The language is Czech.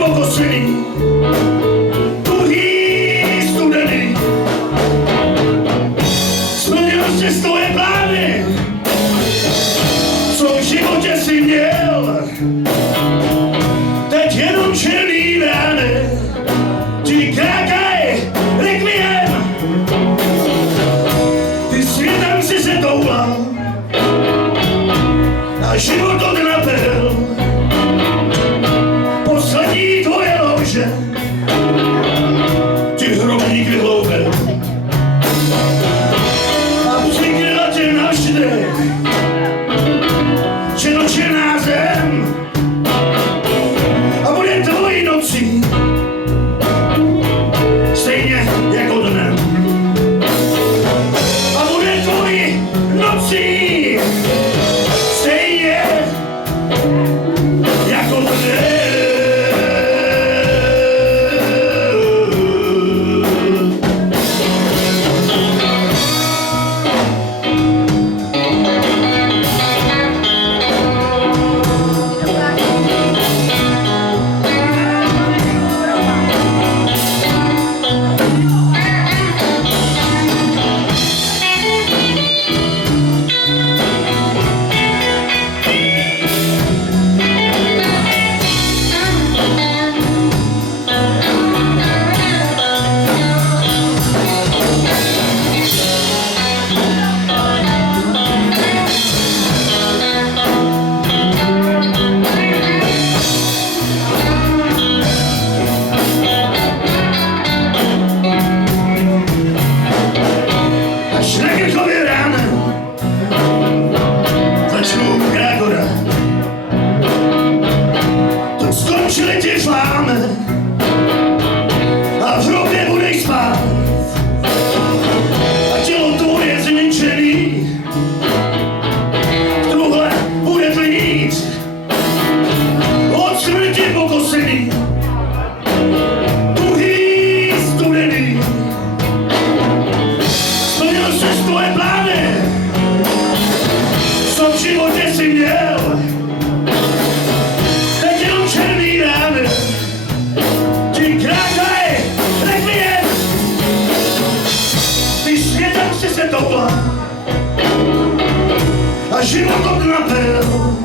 pokosený, tuhý, studený. Splnil jsi tvoje plány, co v životě si měl. Teď jenom černý rány ti krákaj rekviem. Ty světem si se toulal a život odnapil. Poslední tvoje lože ti hrobník vyhloubil a přikryla tě navždy černočerná zem a bude tvojí nocí stejně jako dnem. A bude tvojí nocí stejně jako dnem. Šlegerkově rána začnou krákora. To skončili ti šláme a v hrobě budeš spát. A tělo tvoje zničený v truhle bude tlnít. Od smrti pokosený, tuhý, studený. Splnil jsi tvoje plány, co v životě si měl. Teď jenom černý rány ti krákaj rekviem. Ty světem si se toula a život odnapil.